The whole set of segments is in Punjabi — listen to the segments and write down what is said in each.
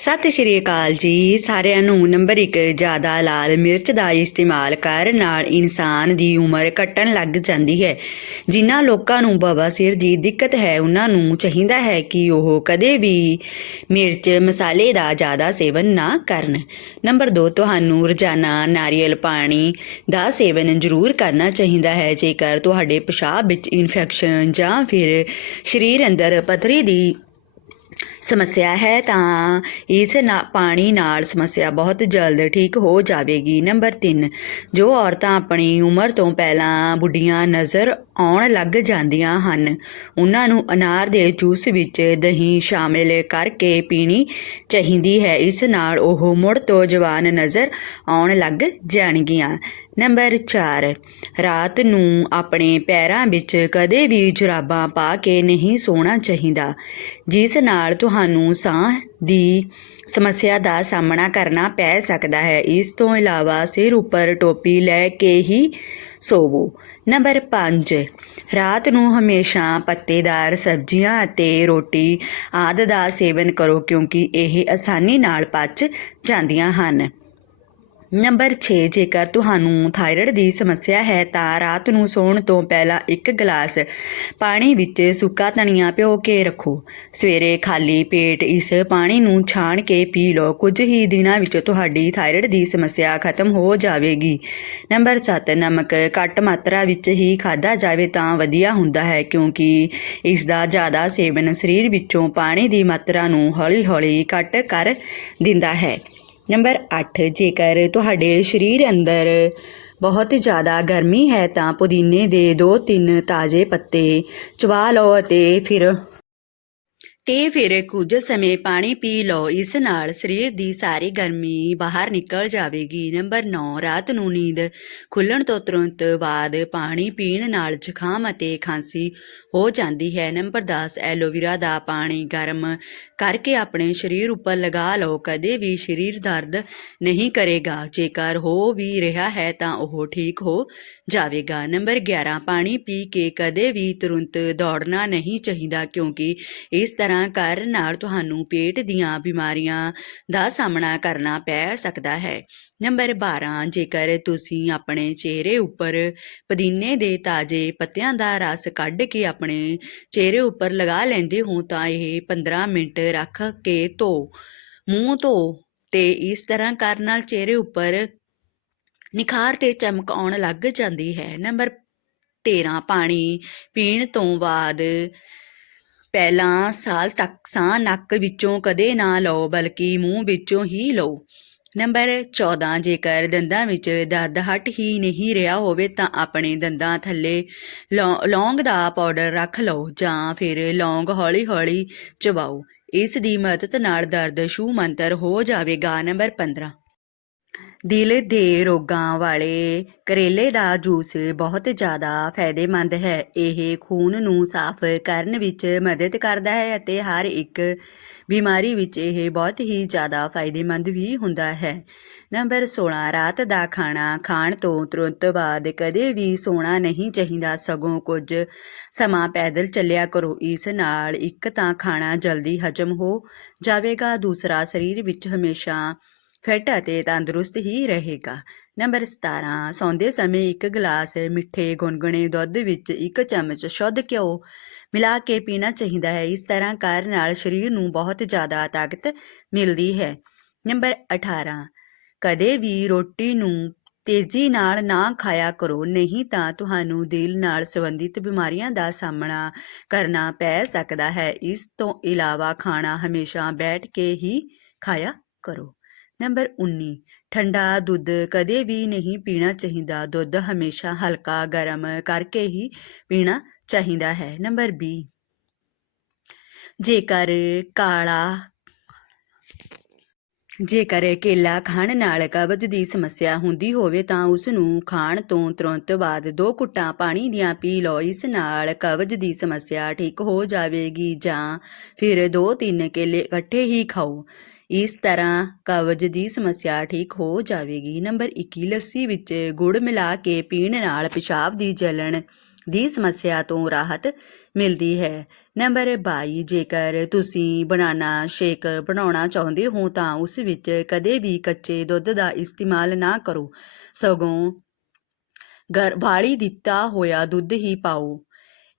ਸਤਿ ਸ਼੍ਰੀ ਅਕਾਲ ਜੀ। ਸਾਰਿਆਂ ਨੂੰ ਨੰਬਰ 1 ਜ਼ਿਆਦਾ ਲਾਲ ਮਿਰਚ ਦਾ ਇਸਤੇਮਾਲ ਕਰਨ ਨਾਲ ਇਨਸਾਨ ਦੀ ਉਮਰ ਘਟਣ ਲੱਗ ਜਾਂਦੀ ਹੈ। ਜਿਨ੍ਹਾਂ ਲੋਕਾਂ ਨੂੰ ਬਵਾਸੀਰ ਦੀ ਦਿੱਕਤ ਹੈ, ਉਹਨਾਂ ਨੂੰ ਚਾਹੀਦਾ ਹੈ ਕਿ ਉਹ ਕਦੇ ਵੀ ਮਿਰਚ ਮਸਾਲੇ ਦਾ ਜ਼ਿਆਦਾ ਸੇਵਨ ਨਾ ਕਰਨ। ਨੰਬਰ 2 ਤੁਹਾਨੂੰ ਰੋਜ਼ਾਨਾ ਨਾਰੀਅਲ ਪਾਣੀ ਦਾ ਸੇਵਨ ਜ਼ਰੂਰ ਕਰਨਾ ਚਾਹੀਦਾ ਹੈ। ਜੇਕਰ ਤੁਹਾਡੇ ਪਿਸ਼ਾਬ ਵਿੱਚ ਇਨਫੈਕਸ਼ਨ ਜਾਂ ਫਿਰ ਸਰੀਰ ਅੰਦਰ ਪਥਰੀ ਦੀ ਸਮੱਸਿਆ ਹੈ ਤਾਂ ਇਸ ਨਾ ਪਾਣੀ ਨਾਲ ਸਮੱਸਿਆ ਬਹੁਤ ਜਲਦ ਠੀਕ ਹੋ ਜਾਵੇਗੀ। ਨੰਬਰ 3 ਜੋ ਔਰਤਾਂ ਆਪਣੀ ਉਮਰ ਤੋਂ ਪਹਿਲਾਂ ਬੁੱਢੀਆਂ ਨਜ਼ਰ ਆਉਣ ਲੱਗ ਜਾਂਦੀਆਂ ਹਨ, ਉਹਨਾਂ ਨੂੰ ਅਨਾਰ ਦੇ ਜੂਸ ਵਿੱਚ ਦਹੀਂ ਸ਼ਾਮਿਲ ਕਰਕੇ ਪੀਣੀ ਚਾਹੀਦੀ ਹੈ। ਇਸ ਨਾਲ ਉਹ ਮੁੜ ਤੋਂ ਜਵਾਨ ਨਜ਼ਰ ਆਉਣ ਲੱਗ ਜਾਣਗੀਆਂ। ਨੰਬਰ 4 ਰਾਤ ਨੂੰ ਆਪਣੇ ਪੈਰਾਂ ਵਿੱਚ ਕਦੇ ਵੀ ਜੁਰਾਬਾਂ ਪਾ ਕੇ ਨਹੀਂ ਸੌਣਾ ਚਾਹੀਦਾ, ਜਿਸ ਨਾਲ ਤੁਹਾਨੂੰ ਸਾਹ ਦੀ ਸਮੱਸਿਆ ਦਾ ਸਾਹਮਣਾ ਕਰਨਾ ਪੈ ਸਕਦਾ ਹੈ। ਇਸ ਤੋਂ ਇਲਾਵਾ ਸਿਰ ਉੱਪਰ ਟੋਪੀ ਲੈ ਕੇ ਹੀ ਸੋਵੋ। ਨੰਬਰ 5 ਰਾਤ ਨੂੰ ਹਮੇਸ਼ਾ ਪੱਤੇਦਾਰ ਸਬਜ਼ੀਆਂ ਅਤੇ ਰੋਟੀ ਆਦਿ ਦਾ ਸੇਵਨ ਕਰੋ, ਕਿਉਂਕਿ ਇਹ ਆਸਾਨੀ ਨਾਲ ਪਚ ਜਾਂਦੀਆਂ ਹਨ। ਨੰਬਰ 6 ਜੇਕਰ ਤੁਹਾਨੂੰ ਥਾਇਰਾਇਡ ਦੀ ਸਮੱਸਿਆ ਹੈ, ਤਾਂ ਰਾਤ ਨੂੰ ਸੌਣ ਤੋਂ ਪਹਿਲਾਂ ਇੱਕ ਗਲਾਸ ਪਾਣੀ ਵਿੱਚ ਸੁੱਕਾ ਧਨੀਆ ਭਿਓ ਕੇ ਰੱਖੋ। ਸਵੇਰੇ ਖਾਲੀ ਪੇਟ ਇਸ ਪਾਣੀ ਨੂੰ ਛਾਣ ਕੇ ਪੀ ਲਓ। ਕੁਝ ਹੀ ਦਿਨਾਂ ਵਿੱਚ ਤੁਹਾਡੀ ਥਾਇਰਾਇਡ ਦੀ ਸਮੱਸਿਆ ਖਤਮ ਹੋ ਜਾਵੇਗੀ। ਨੰਬਰ 7 ਨਮਕ ਘੱਟ ਮਾਤਰਾ ਵਿੱਚ ਹੀ ਖਾਦਾ ਜਾਵੇ ਤਾਂ ਵਧੀਆ ਹੁੰਦਾ ਹੈ, ਕਿਉਂਕਿ ਇਸ ਦਾ ਜ਼ਿਆਦਾ ਸੇਵਨ ਸਰੀਰ ਵਿੱਚੋਂ ਪਾਣੀ ਦੀ ਮਾਤਰਾ ਨੂੰ ਹੌਲੀ-ਹੌਲੀ ਘੱਟ ਕਰ ਦਿੰਦਾ ਹੈ। ਨੰਬਰ 8 ਜੇਕਰ ਤੁਹਾਡੇ ਸਰੀਰ ਅੰਦਰ ਬਹੁਤ ਜ਼ਿਆਦਾ ਗਰਮੀ ਹੈ ਤਾਂ ਪੁਦੀਨੇ ਦੇ 2-3 ਤਾਜ਼ੇ ਪੱਤੇ ਚਵਾ ਲਓ ਅਤੇ ਫਿਰ ਤੇ ਫਿਰ ਕੁਝ ਸਮੇਂ ਪਾਣੀ ਪੀ ਲਓ। ਇਸ ਨਾਲ ਸਰੀਰ ਦੀ ਸਾਰੀ ਗਰਮੀ ਬਾਹਰ ਨਿਕਲ ਜਾਵੇਗੀ। ਨੰਬਰ 9 ਰਾਤ ਨੂੰ ਨੀਂਦ ਖੁੱਲਣ ਤੋਂ ਤੁਰੰਤ ਬਾਅਦ ਪਾਣੀ ਪੀਣ ਨਾਲ ਜ਼ੁਕਾਮ ਅਤੇ ਖਾਂਸੀ ਹੋ ਜਾਂਦੀ ਹੈ। ਨੰਬਰ 10 ਐਲੋਵੇਰਾ ਦਾ ਪਾਣੀ ਗਰਮ ਕਰਕੇ ਆਪਣੇ ਸਰੀਰ ਉੱਪਰ ਲਗਾ ਲਓ। ਕਦੇ ਵੀ ਸਰੀਰ ਦਰਦ ਨਹੀਂ ਕਰੇਗਾ। ਜੇਕਰ ਹੋ ਵੀ ਰਿਹਾ ਹੈ ਤਾਂ ਉਹ ਠੀਕ ਹੋ ਜਾਵੇਗਾ। ਨੰਬਰ 11 ਪਾਣੀ ਪੀ ਕੇ ਕਦੇ ਵੀ ਤੁਰੰਤ ਦੌੜਨਾ ਨਹੀਂ ਚਾਹੀਦਾ ਕਿਉਂਕਿ ਇਸ ਤਰ੍ਹਾਂ ਕਰਨ ਨਾਲ ਤੁਹਾਨੂੰ ਪੇਟ ਦੀਆਂ ਬਿਮਾਰੀਆਂ ਦਾ ਸਾਹਮਣਾ ਕਰਨਾ ਪੈ ਸਕਦਾ ਹੈ। ਨੰਬਰ 12 ਜੇਕਰ ਤੁਸੀਂ ਆਪਣੇ ਚਿਹਰੇ ਉੱਪਰ ਪੁਦੀਨੇ ਦੇ ਤਾਜ਼ੇ ਪੱਤਿਆਂ ਦਾ ਰਸ ਕੱਢ ਕੇ ਆਪਣੇ ਚਿਹਰੇ ਉੱਪਰ ਲਗਾ ਲੈਂਦੇ ਹੋ, ਤਾਂ ਇਹ 15 ਮਿੰਟ ਰੱਖ ਕੇ ਧੋ। ਮੂੰਹ ਧੋ ਤੇ ਇਸ ਤਰ੍ਹਾਂ ਕਰਨ ਨਾਲ ਚਿਹਰੇ ਉੱਪਰ ਨਿਖਾਰ ਤੇ ਚਮਕ ਆਉਣ ਲੱਗ ਜਾਂਦੀ ਹੈ। ਨੰਬਰ 13 ਪਾਣੀ ਪੀਣ ਤੋਂ ਬਾਅਦ ਪਹਿਲਾਂ ਸਾਲ ਤੱਕ ਸਾਹ ਨੱਕ ਵਿੱਚੋਂ ਕਦੇ ਨਾ ਲਓ, ਬਲਕਿ ਮੂੰਹ ਵਿੱਚੋਂ ਹੀ ਲਓ। ਨੰਬਰ 14 ਜੇਕਰ ਦੰਦਾਂ ਵਿੱਚ ਦਰਦ ਹਟ ਹੀ ਨਹੀਂ ਰਿਹਾ ਹੋਵੇ ਤਾਂ ਆਪਣੇ ਦੰਦਾਂ ਥੱਲੇ ਲੌ- ਲੌਂਗ ਦਾ ਪਾਊਡਰ ਰੱਖ ਲਓ ਜਾਂ ਫਿਰ ਲੌਂਗ ਹੌਲੀ-ਹੌਲੀ ਚਬਾਓ। ਇਸ ਦੀ ਮਦਦ ਨਾਲ ਦਰਦ ਛੂ ਮੰਤਰ ਹੋ ਜਾਵੇਗਾ। ਨੰਬਰ 15 ਦਿਲ ਦੇ ਰੋਗਾਂ ਵਾਲੇ ਕਰੇਲੇ ਦਾ ਜੂਸ ਬਹੁਤ ਜ਼ਿਆਦਾ ਫਾਇਦੇਮੰਦ ਹੈ। ਇਹ ਖੂਨ ਨੂੰ ਸਾਫ਼ ਕਰਨ ਵਿੱਚ ਮਦਦ ਕਰਦਾ ਹੈ ਅਤੇ ਹਰ ਇੱਕ ਬਿਮਾਰੀ ਵਿੱਚ ਇਹ ਬਹੁਤ ਹੀ ਜ਼ਿਆਦਾ ਫਾਇਦੇਮੰਦ ਵੀ ਹੁੰਦਾ ਹੈ। ਨੰਬਰ 16 ਰਾਤ ਦਾ ਖਾਣਾ ਖਾਣ ਤੋਂ ਤੁਰੰਤ ਬਾਅਦ ਕਦੇ ਵੀ ਸੌਣਾ ਨਹੀਂ ਚਾਹੀਦਾ। ਸਗੋਂ ਕੁਝ ਸਮਾਂ ਪੈਦਲ ਚੱਲਿਆ ਕਰੋ। ਇਸ ਨਾਲ ਇੱਕ ਤਾਂ ਖਾਣਾ ਜਲਦੀ ਹਜਮ ਹੋ ਜਾਵੇਗਾ, ਦੂਸਰਾ ਸਰੀਰ ਵਿੱਚ ਹਮੇਸ਼ਾ ਫਿੱਟ ਅਤੇ ਤੰਦਰੁਸਤ ਹੀ ਰਹੇਗਾ। ਨੰਬਰ 17 ਸੌਂਦੇ ਸਮੇਂ ਇੱਕ ਗਲਾਸ ਮਿੱਠੇ ਗੁਨਗੁਣੇ ਦੁੱਧ ਵਿੱਚ ਇੱਕ ਚਮਚ ਸ਼ੁੱਧ ਘਿਓ ਮਿਲਾ ਕੇ ਪੀਣਾ ਚਾਹੀਦਾ ਹੈ। ਇਸ ਤਰ੍ਹਾਂ ਕਰਨ ਨਾਲ ਸਰੀਰ ਨੂੰ ਬਹੁਤ ਜ਼ਿਆਦਾ ਤਾਕਤ ਮਿਲਦੀ ਹੈ। ਨੰਬਰ 18 ਕਦੇ ਵੀ ਰੋਟੀ ਨੂੰ ਤੇਜ਼ੀ ਨਾਲ ਨਾ ਖਾਇਆ ਕਰੋ, ਨਹੀਂ ਤਾਂ ਤੁਹਾਨੂੰ ਦਿਲ ਨਾਲ ਸੰਬੰਧਿਤ ਬਿਮਾਰੀਆਂ ਦਾ ਸਾਹਮਣਾ ਕਰਨਾ ਪੈ ਸਕਦਾ ਹੈ। ਇਸ ਤੋਂ ਇਲਾਵਾ ਖਾਣਾ ਹਮੇਸ਼ਾ ਬੈਠ ਕੇ ਹੀ ਖਾਇਆ ਕਰੋ। ਨੰਬਰ 19 ਠੰਡਾ ਦੁੱਧ ਕਦੇ ਵੀ ਨਹੀਂ ਪੀਣਾ ਚਾਹੀਦਾ। ਦੁੱਧ ਹਮੇਸ਼ਾ ਹਲਕਾ ਗਰਮ ਕਰਕੇ ਹੀ ਪੀਣਾ ਚਾਹੀਦਾ ਹੈ। ਨੰਬਰ 20 ਜੇਕਰ ਕਾਲਾ, ਜੇਕਰ ਕੇਲਾ ਖਾਣ ਨਾਲ ਕਬਜ਼ ਦੀ ਸਮੱਸਿਆ ਹੁੰਦੀ ਹੋਵੇ ਤਾਂ ਉਸ ਨੂੰ ਖਾਣ ਤੋਂ ਤੁਰੰਤ ਬਾਅਦ ਦੋ ਘੁੱਟਾਂ ਪਾਣੀ ਦੀਆਂ ਪੀ ਲਓ। ਇਸ ਨਾਲ ਕਬਜ਼ ਦੀ ਸਮੱਸਿਆ ਠੀਕ ਹੋ ਜਾਵੇਗੀ ਜਾਂ ਫਿਰ ਦੋ ਤਿੰਨ ਕੇਲੇ ਇਕੱਠੇ ਹੀ ਖਾਓ। ਇਸ ਤਰ੍ਹਾਂ ਕਬਜ਼ ਦੀ ਸਮੱਸਿਆ ਠੀਕ ਹੋ ਜਾਵੇਗੀ। ਨੰਬਰ 21 ਲੱਸੀ ਵਿੱਚ ਗੁੜ ਮਿਲਾ ਕੇ ਪੀਣ ਨਾਲ ਪਿਸ਼ਾਬ ਦੀ ਜਲਣ ਦੀ ਸਮੱਸਿਆ ਤੋਂ ਰਾਹਤ ਮਿਲਦੀ ਹੈ। ਨੰਬਰ 22 ਜੇਕਰ ਤੁਸੀਂ ਬਨਾਨਾ ਸ਼ੇਕ ਬਣਾਉਣਾ ਚਾਹੁੰਦੇ ਹੋ ਤਾਂ ਉਸ ਵਿੱਚ ਕਦੇ ਵੀ ਕੱਚੇ ਦੁੱਧ ਦਾ ਇਸਤੇਮਾਲ ਨਾ ਕਰੋ। ਸਗੋਂ ਗਰ ਵਾਲੀ ਦਿੱਤਾ ਹੋਇਆ ਦੁੱਧ ਹੀ ਪਾਓ।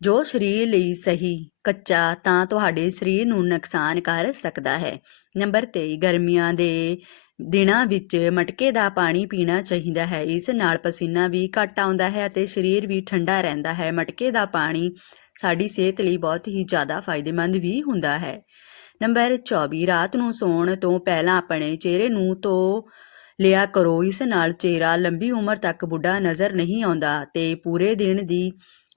ਜੋ ਸਰੀਰ ਲਈ ਸਹੀ, ਕੱਚਾ ਤਾਂ ਤੁਹਾਡੇ ਸਰੀਰ ਨੂੰ ਨੁਕਸਾਨ ਕਰ ਸਕਦਾ ਹੈ। ਨੰਬਰ 23 ਗਰਮੀਆਂ ਦੇ ਦਿਨਾਂ ਵਿੱਚ ਮਟਕੇ ਦਾ ਪਾਣੀ ਪੀਣਾ ਚਾਹੀਦਾ ਹੈ। ਇਸ ਨਾਲ ਪਸੀਨਾ ਵੀ ਘੱਟ ਆਉਂਦਾ ਹੈ ਅਤੇ ਸਰੀਰ ਵੀ ਠੰਡਾ ਰਹਿੰਦਾ ਹੈ। ਮਟਕੇ ਦਾ ਪਾਣੀ ਸਾਡੀ ਸਿਹਤ ਲਈ ਬਹੁਤ ਹੀ ਜ਼ਿਆਦਾ ਫਾਇਦੇਮੰਦ ਵੀ ਹੁੰਦਾ ਹੈ। ਨੰਬਰ 24 ਰਾਤ ਨੂੰ ਸੌਣ ਤੋਂ ਪਹਿਲਾਂ ਆਪਣੇ ਚਿਹਰੇ ਨੂੰ ਧੋ ਲਿਆ ਕਰੋ। ਇਸ ਨਾਲ ਚਿਹਰਾ ਲੰਬੀ ਉਮਰ ਤੱਕ ਬੁੱਢਾ ਨਜ਼ਰ ਨਹੀਂ ਆਉਂਦਾ ਤੇ ਪੂਰੇ ਦਿਨ ਦੀ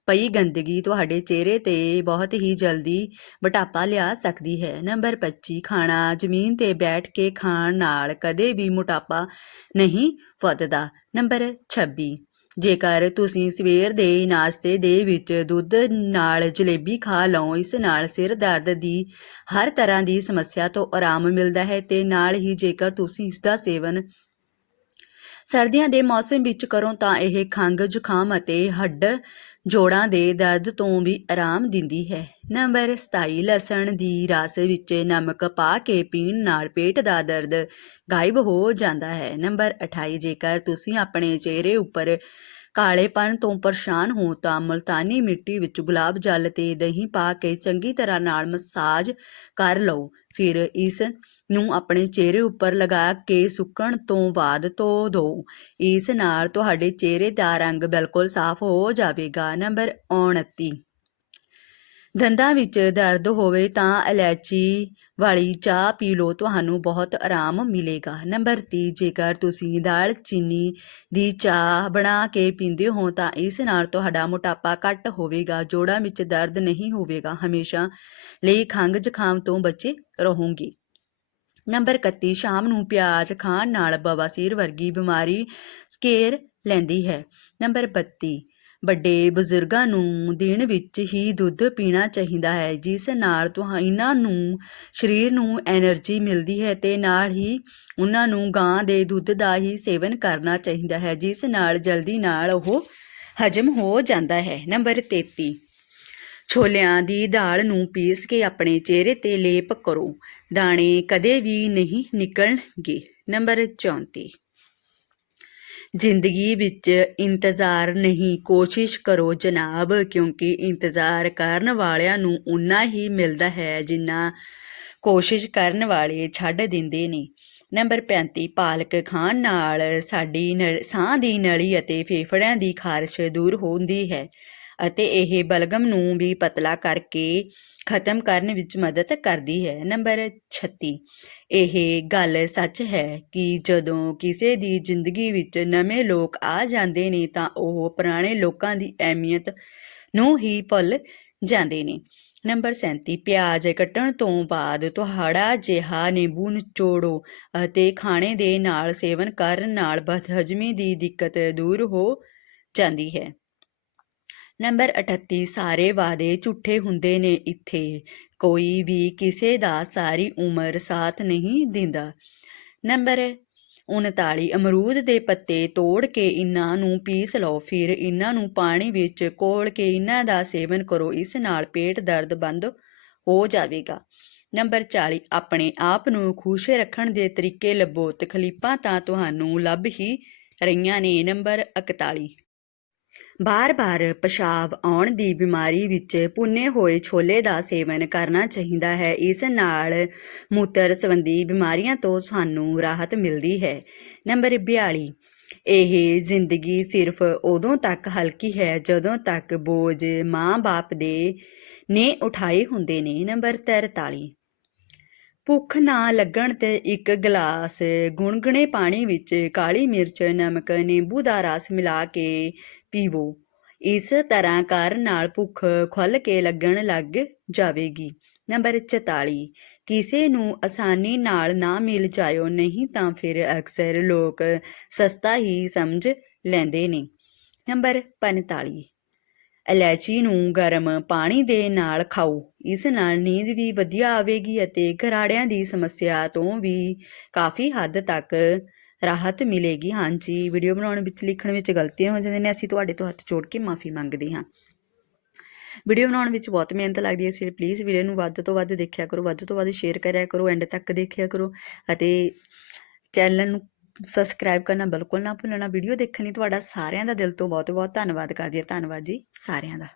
ਪਈ ਗੰਦਗੀ ਤੁਹਾਡੇ ਚਿਹਰੇ ਤੇ ਬਹੁਤ ਹੀ ਜਲਦੀ ਮੋਟਾਪਾ ਲਿਆ ਸਕਦੀ ਹੈ। ਨੰਬਰ 25 ਖਾਣਾ, ਜ਼ਮੀਨ ਤੇ ਬੈਠ ਕੇ ਖਾਣ ਨਾਲ ਕਦੇ ਵੀ ਮੋਟਾਪਾ ਨਹੀਂ ਵੱਧਦਾ। ਨੰਬਰ 26 ਜੇਕਰ ਤੁਸੀਂ ਸਵੇਰ ਦੇ ਨਾਸ਼ਤੇ ਦੇ ਵਿੱਚ ਦੁੱਧ ਨਾਲ ਜਲੇਬੀ ਖਾ ਲਓ, ਇਸ ਨਾਲ ਸਿਰ ਦਰਦ ਦੀ ਹਰ ਤਰ੍ਹਾਂ ਦੀ ਸਮੱਸਿਆ ਤੋਂ ਆਰਾਮ ਮਿਲਦਾ ਹੈ ਤੇ ਨਾਲ ਹੀ ਜੇਕਰ ਤੁਸੀਂ ਇਸ ਦਾ ਸੇਵਨ ਸਰਦੀਆਂ ਦੇ ਮੌਸਮ ਵਿੱਚ ਕਰੋ ਤਾਂ ਇਹ ਖੰਘ, ਜ਼ੁਕਾਮ ਅਤੇ ਹੱਡ ਜੋੜਾਂ ਦੇ ਦਰਦ ਤੋਂ ਵੀ ਆਰਾਮ ਦਿੰਦੀ ਹੈ। ਨੰਬਰ 27 ਲਸਣ ਦੀ ਰਸ ਵਿੱਚ ਨਮਕ ਪਾ ਕੇ ਪੀਣ ਨਾਲ ਪੇਟ ਦਾ ਦਰਦ ਗਾਇਬ ਹੋ ਜਾਂਦਾ ਹੈ। ਨੰਬਰ 28 ਜੇਕਰ ਤੁਸੀਂ ਆਪਣੇ ਚਿਹਰੇ ਉੱਪਰ ਕਾਲੇਪਨ ਤੋਂ ਪਰੇਸ਼ਾਨ ਹੋ, ਤਾਂ ਮਲਤਾਨੀ ਮਿੱਟੀ ਵਿੱਚ ਗੁਲਾਬ ਜਲ ਤੇ ਦਹੀਂ ਪਾ ਕੇ ਚੰਗੀ ਤਰ੍ਹਾਂ ਨਾਲ ਮਸਾਜ ਕਰ ਲਓ। ਫਿਰ ਇਸ ਨੂੰ ਆਪਣੇ ਚਿਹਰੇ ਉੱਪਰ ਲਗਾ ਕੇ ਸੁੱਕਣ ਤੋਂ ਬਾਅਦ ਧੋ ਦਿਓ ਇਸ ਨਾਲ ਤੁਹਾਡੇ ਚਿਹਰੇ ਦਾ ਰੰਗ ਬਿਲਕੁਲ ਸਾਫ਼ ਹੋ ਜਾਵੇਗਾ। ਨੰਬਰ 29 ਦੰਦਾਂ ਵਿੱਚ ਦਰਦ ਹੋਵੇ ਤਾਂ ਇਲਾਇਚੀ ਵਾਲੀ ਚਾਹ ਪੀ ਲਓ, ਤੁਹਾਨੂੰ ਬਹੁਤ ਆਰਾਮ ਮਿਲੇਗਾ। ਨੰਬਰ 30 ਜੇਕਰ ਤੁਸੀਂ ਦਾਲ ਚੀਨੀ ਦੀ ਚਾਹ ਬਣਾ ਕੇ ਪੀਂਦੇ ਹੋ ਤਾਂ ਇਸ ਨਾਲ ਤੁਹਾਡਾ ਮੋਟਾਪਾ ਘੱਟ ਹੋਵੇਗਾ, ਜੋੜਾਂ ਵਿੱਚ ਦਰਦ ਨਹੀਂ ਹੋਵੇਗਾ। ਹਮੇਸ਼ਾ ਲਈ ਖੰਘ ਜ਼ੁਕਾਮ ਤੋਂ ਬਚੇ ਰਹੋਗੇ। ਨੰਬਰ 31 ਸ਼ਾਮ ਨੂੰ ਪਿਆਜ਼ ਖਾਣ ਨਾਲ ਬਵਾਸੀਰ ਵਰਗੀ ਬਿਮਾਰੀ ਸਕੇਰ ਲੈਂਦੀ ਹੈ। ਨੰਬਰ 32 ਵੱਡੇ ਬਜ਼ੁਰਗਾਂ ਨੂੰ ਦਿਨ ਵਿੱਚ ਹੀ ਦੁੱਧ ਪੀਣਾ ਚਾਹੀਦਾ ਹੈ, ਜਿਸ ਨਾਲ ਤੁਹਾ, ਇਹਨਾਂ ਨੂੰ ਸਰੀਰ ਨੂੰ એનર્ਜੀ ਮਿਲਦੀ ਹੈ ਤੇ ਨਾਲ ਹੀ ਉਹਨਾਂ ਨੂੰ ਗਾਂ ਦੇ ਦੁੱਧ ਦਾ ਹੀ ਸੇਵਨ ਕਰਨਾ ਚਾਹੀਦਾ ਹੈ, ਜਿਸ ਨਾਲ ਜਲਦੀ ਨਾਲ ਉਹ ਹਜਮ ਹੋ ਜਾਂਦਾ ਹੈ। ਨੰਬਰ 33 ਛੋਲਿਆਂ ਦੀ ਦਾਲ ਨੂੰ ਪੀਸ ਕੇ ਆਪਣੇ ਚਿਹਰੇ ਤੇ ਲੇਪ ਕਰੋ। ਦਾਣੇ ਕਦੇ ਵੀ ਨਹੀਂ ਨਿਕਲਣਗੇ। ਨੰਬਰ 34 ਜ਼ਿੰਦਗੀ ਵਿੱਚ ਇੰਤਜ਼ਾਰ ਨਹੀਂ। ਕੋਸ਼ਿਸ਼ ਕਰੋ ਜਨਾਬ, ਕਿਉਂਕਿ ਇੰਤਜ਼ਾਰ ਕਰਨ ਵਾਲਿਆਂ ਨੂੰ ਉਨਾ ਹੀ ਮਿਲਦਾ ਹੈ ਜਿੰਨਾ ਕੋਸ਼ਿਸ਼ ਕਰਨ ਵਾਲੇ ਛੱਡ ਦਿੰਦੇ ਨੇ। ਨੰਬਰ 35 ਪਾਲਕ ਖਾਣ ਨਾਲ ਸਾਡੀ ਨਲ- ਸਾਹ ਦੀ ਨਲੀ ਅਤੇ ਫੇਫੜਿਆਂ ਦੀ ਖਾਰਸ਼ ਦੂਰ ਹੁੰਦੀ ਹੈ। ਅਤੇ ਇਹ ਬਲਗਮ ਨੂੰ ਵੀ ਪਤਲਾ ਕਰਕੇ ਖਤਮ ਕਰਨ ਵਿੱਚ ਮਦਦ ਕਰਦੀ ਹੈ। ਨੰਬਰ 36 ਇਹ ਗੱਲ ਸੱਚ ਹੈ ਕਿ ਜਦੋਂ ਕਿਸੇ ਦੀ ਜ਼ਿੰਦਗੀ ਵਿੱਚ ਨਵੇਂ ਲੋਕ ਆ ਜਾਂਦੇ ਨੇ ਤਾਂ ਉਹ ਪੁਰਾਣੇ ਲੋਕਾਂ ਦੀ ਅਹਿਮੀਅਤ ਨੂੰ ਹੀ ਭੁੱਲ ਜਾਂਦੇ ਨੇ। ਨੰਬਰ 37 ਪਿਆਜ਼ ਕੱਟਣ ਤੋਂ ਬਾਅਦ ਤੁਹਾਡਾ ਜਿਹਾ ਨਿੰਬੂ ਨਿਚੋੜੋ ਅਤੇ ਖਾਣੇ ਦੇ ਨਾਲ ਸੇਵਨ ਕਰਨ ਨਾਲ ਬਦਹਜ਼ਮੀ ਦੀ ਦਿੱਕਤ ਦੂਰ ਹੋ ਜਾਂਦੀ ਹੈ। ਨੰਬਰ 38 ਸਾਰੇ ਵਾਅਦੇ ਝੂਠੇ ਹੁੰਦੇ ਨੇ ਇੱਥੇ। ਕੋਈ ਵੀ ਕਿਸੇ ਦਾ ਸਾਰੀ ਉਮਰ ਸਾਥ ਨਹੀਂ ਦਿੰਦਾ। ਨੰਬਰ 39 ਅਮਰੂਦ ਦੇ ਪੱਤੇ ਤੋੜ ਕੇ ਇਹਨਾਂ ਨੂੰ ਪੀਸ ਲਓ, ਫਿਰ ਇਹਨਾਂ ਨੂੰ ਪਾਣੀ ਵਿੱਚ ਕੋਲ ਕੇ ਇਹਨਾਂ ਦਾ ਸੇਵਨ ਕਰੋ, ਇਸ ਨਾਲ ਪੇਟ ਦਰਦ ਬੰਦ ਹੋ ਜਾਵੇਗਾ। ਨੰਬਰ 40 ਆਪਣੇ ਆਪ ਨੂੰ ਖੁਸ਼ ਰੱਖਣ ਦੇ ਤਰੀਕੇ ਲੱਭੋ, ਤਕਲੀਫਾਂ ਤਾਂ ਤੁਹਾਨੂੰ ਲੱਭ ਹੀ ਰਹੀਆਂ ਨੇ। ਨੰਬਰ 41 ਬਾਰ-ਬਾਰ ਪਿਸ਼ਾਬ ਆਉਣ ਦੀ ਬਿਮਾਰੀ ਵਿੱਚ ਭੁੰਨੇ ਹੋਏ ਛੋਲੇ ਦਾ ਸੇਵਨ ਕਰਨਾ ਚਾਹੀਦਾ ਹੈ। ਇਸ ਨਾਲ ਮੂਤਰ ਸੰਬੰਧੀ ਬਿਮਾਰੀਆਂ ਤੋਂ ਸਾਨੂੰ ਰਾਹਤ ਮਿਲਦੀ ਹੈ। ਨੰਬਰ 42 ਇਹ ਜ਼ਿੰਦਗੀ ਸਿਰਫ ਉਦੋਂ ਤੱਕ ਹਲਕੀ ਹੈ ਜਦੋਂ ਤੱਕ ਬੋਝ ਮਾਂ-ਬਾਪ ਦੇ ਨੇ ਉਠਾਏ ਹੁੰਦੇ ਨੇ। ਨੰਬਰ 43 ਭੁੱਖ ਨਾ ਲੱਗਣ ਤੇ ਇੱਕ ਗਲਾਸ ਗੁਣਗੁਣੇ ਪਾਣੀ ਵਿੱਚ ਕਾਲੀ ਮਿਰਚ, ਨਮਕ, ਨਿੰਬੂ ਦਾ ਰਸ ਮਿਲਾ ਕੇ ਪੀਵੋ। ਇਸ ਤਰ੍ਹਾਂ ਕਰਨ ਨਾਲ ਭੁੱਖ ਖੁੱਲ ਕੇ ਲੱਗਣ ਲੱਗ ਜਾਵੇਗੀ। ਨੰਬਰ 44 ਕਿਸੇ ਨੂੰ ਆਸਾਨੀ ਨਾਲ ਨਾ ਮਿਲ ਜਾਇਓ, ਨਹੀਂ ਤਾਂ ਫਿਰ ਅਕਸਰ ਲੋਕ ਸਸਤਾ ਹੀ ਸਮਝ ਲੈਂਦੇ ਨੇ। ਨੰਬਰ 45 ਇਲਾਇਚੀ ਨੂੰ ਗਰਮ ਪਾਣੀ ਦੇ ਨਾਲ ਖਾਓ। ਇਸ ਨਾਲ ਨੀਂਦ ਵੀ ਵਧੀਆ ਆਵੇਗੀ ਅਤੇ ਘਰਾੜਿਆਂ ਦੀ ਸਮੱਸਿਆ ਤੋਂ ਵੀ ਕਾਫੀ ਹੱਦ ਤੱਕ ਰਾਹਤ ਮਿਲੇਗੀ। ਹਾਂਜੀ ਵੀਡੀਓ ਬਣਾਉਣ ਵਿੱਚ, ਲਿਖਣ ਵਿੱਚ ਗਲਤੀਆਂ ਹੋ ਜਾਂਦੀਆਂ ਨੇ, ਅਸੀਂ ਤੁਹਾਡੇ ਤੋਂ ਹੱਥ ਜੋੜ ਕੇ ਮਾਫੀ ਮੰਗਦੇ ਹਾਂ। ਵੀਡੀਓ ਬਣਾਉਣ ਵਿੱਚ ਬਹੁਤ ਮਿਹਨਤ ਲੱਗਦੀ ਹੈ ਇਸ ਲਈ ਪਲੀਜ਼ ਵੀਡੀਓ ਨੂੰ ਵੱਧ ਤੋਂ ਵੱਧ ਦੇਖਿਆ ਕਰੋ, ਵੱਧ ਤੋਂ ਵੱਧ ਸ਼ੇਅਰ ਕਰਿਆ ਕਰੋ ਐਂਡ ਤੱਕ ਦੇਖਿਆ ਕਰੋ ਅਤੇ ਚੈਨਲ ਨੂੰ ਸਬਸਕ੍ਰਾਈਬ ਕਰਨਾ ਬਿਲਕੁਲ ਨਾ ਭੁੱਲਣਾ। ਵੀਡੀਓ ਦੇਖਣ ਲਈ ਤੁਹਾਡਾ ਸਾਰਿਆਂ ਦਾ ਦਿਲ ਤੋਂ ਬਹੁਤ ਬਹੁਤ ਧੰਨਵਾਦ ਕਰਦੀ ਹਾਂ। ਧੰਨਵਾਦ ਜੀ ਸਾਰਿਆਂ ਦਾ।